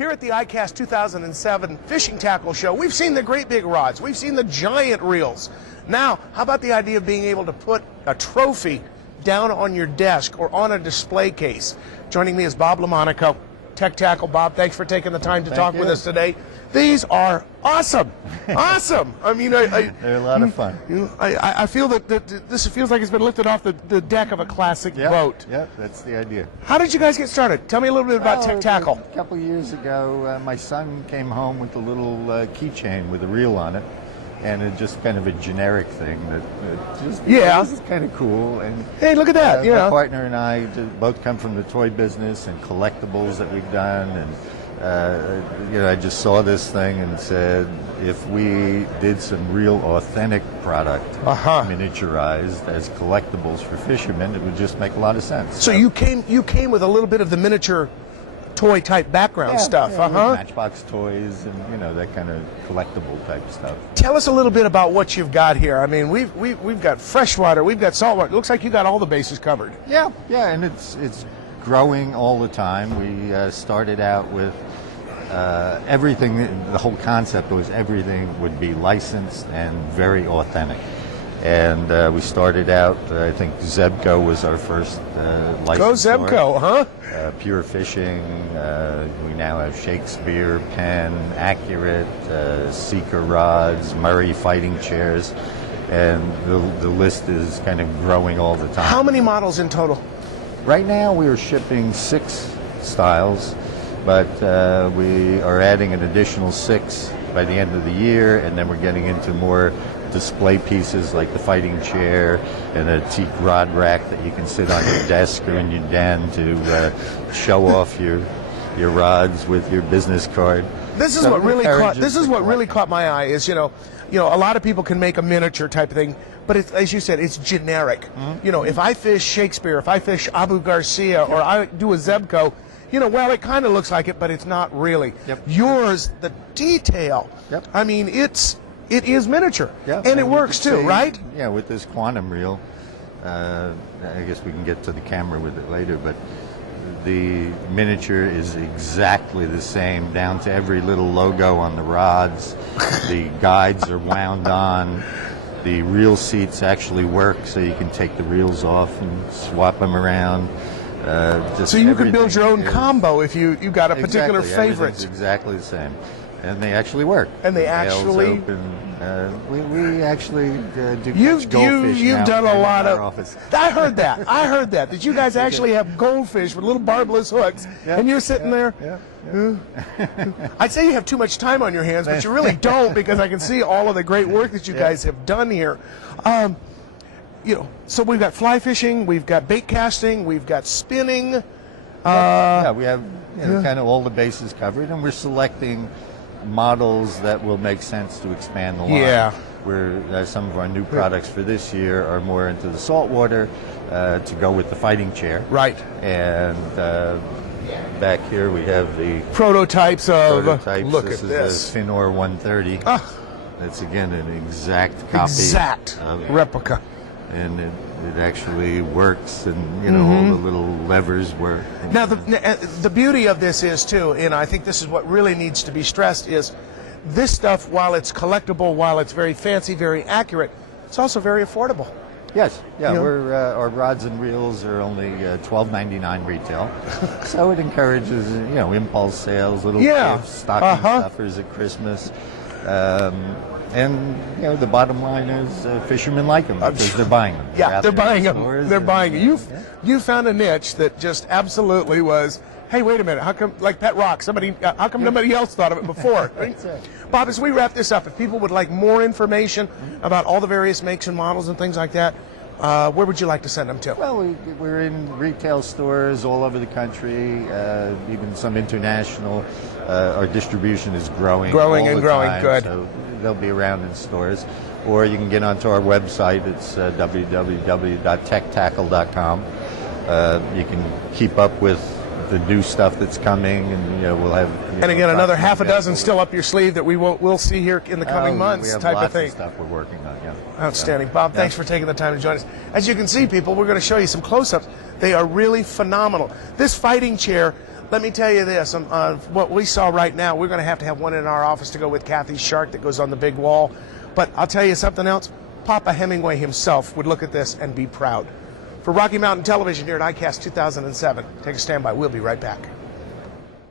Here at the ICAST 2007 Fishing Tackle Show, we've seen the great big rods. We've seen the giant reels. Now, how about the idea of being able to put a trophy down on your desk or on a display case? Joining me is Bob LaMonaco, Tech Tackle. Bob, thanks for taking the time to talk with us today. These are awesome. Awesome. I mean, they're a lot of fun. I feel that this feels like it's been lifted off the deck of a classic boat. Yeah, that's the idea. How did you guys get started? Tell me a little bit about Tech Tackle. A couple of years ago, my son came home with a little keychain with a reel on it, and it's just kind of a generic thing that this is kind of cool. And hey, look at that! My partner and I both come from the toy business and collectibles that we've done, and I just saw this thing and said, if we did some real authentic product, miniaturized as collectibles for fishermen, it would just make a lot of sense. So you came with a little bit of the miniature toy type background stuff, Matchbox toys and that kind of collectible type stuff. Tell us a little bit about what you've got here. I mean, we've got freshwater, we've got saltwater. It looks like you got all the bases covered. Yeah, and it's growing all the time. We started out with everything. The whole concept was everything would be licensed and very authentic. And we started out, I think Zebco was our first license. Go Zebco, Pure Fishing. We now have Shakespeare, Penn, Accurate, Seeker rods, Murray fighting chairs, and the list is kind of growing all the time. How many models in total? Right now we are shipping 6 styles, but we are adding an additional 6 by the end of the year, and then we're getting into more display pieces like the fighting chair and a teak rod rack that you can sit on your desk or in your den to show off your rods with your business card. This is what really caught my eye is a lot of people can make a miniature type of thing, but it's, as you said, it's generic. If I fish Shakespeare, if I fish Abu Garcia, or I do a Zebco, well, it kind of looks like it, but it's not really. Yours, the detail. I mean, it is miniature, and it works too, right? Yeah, with this quantum reel, I guess we can get to the camera with it later, but the miniature is exactly the same, down to every little logo on the rods. The guides are wound on. The reel seats actually work, so you can take the reels off and swap them around. So you can build your own combo if you got a particular favorite. It's exactly the same. And they actually work. And they actually open. We actually do you've done a lot of office. I heard that you guys actually have goldfish with little barbless hooks, and you're sitting there. I'd say you have too much time on your hands, but you really don't, because I can see all of the great work that you guys have done here. So we've got fly fishing, we've got bait casting, we've got spinning. We have kind of all the bases covered, and we're selecting models that will make sense to expand the line. Where some of our new products for this year are more into the saltwater to go with the fighting chair. Right. And back here we have the prototypes. Look this at this. Is the Finor 130. That's again an exact copy. Replica. And it actually works, and all the little levers work. Now the beauty of this is too, and I think this is what really needs to be stressed, is this stuff, while it's collectible, while it's very fancy, very accurate, it's also very affordable. Yes, we're our rods and reels are only $12.99 retail, so it encourages impulse sales, little gifts, stocking stuffers at Christmas. And the bottom line is fishermen like them because they're buying them. They're buying them. They're buying them. You found a niche that just absolutely was. Hey, wait a minute. How come, like Pet Rock? How come nobody else thought of it before? That's right. Bob, as we wrap this up, if people would like more information about all the various makes and models and things like that, where would you like to send them to? Well, we're in retail stores all over the country, even some international. Our distribution is growing all the time, good. So they'll be around in stores. Or you can get onto our website. It's www.techtackle.com. You can keep up with the new stuff that's coming, and we'll have. And again, another half a dozen still up your sleeve that we'll see here in the coming months, we have type lots of thing. Of stuff we're working on. Outstanding, Bob. Thanks for taking the time to join us. As you can see, people, we're going to show you some close-ups. They are really phenomenal. This fighting chair Let me tell you this, what we saw right now, we're going to have one in our office to go with Kathy's shark that goes on the big wall. But I'll tell you something else. Papa Hemingway himself would look at this and be proud. For Rocky Mountain Television here at ICAST 2007, take a standby. We'll be right back.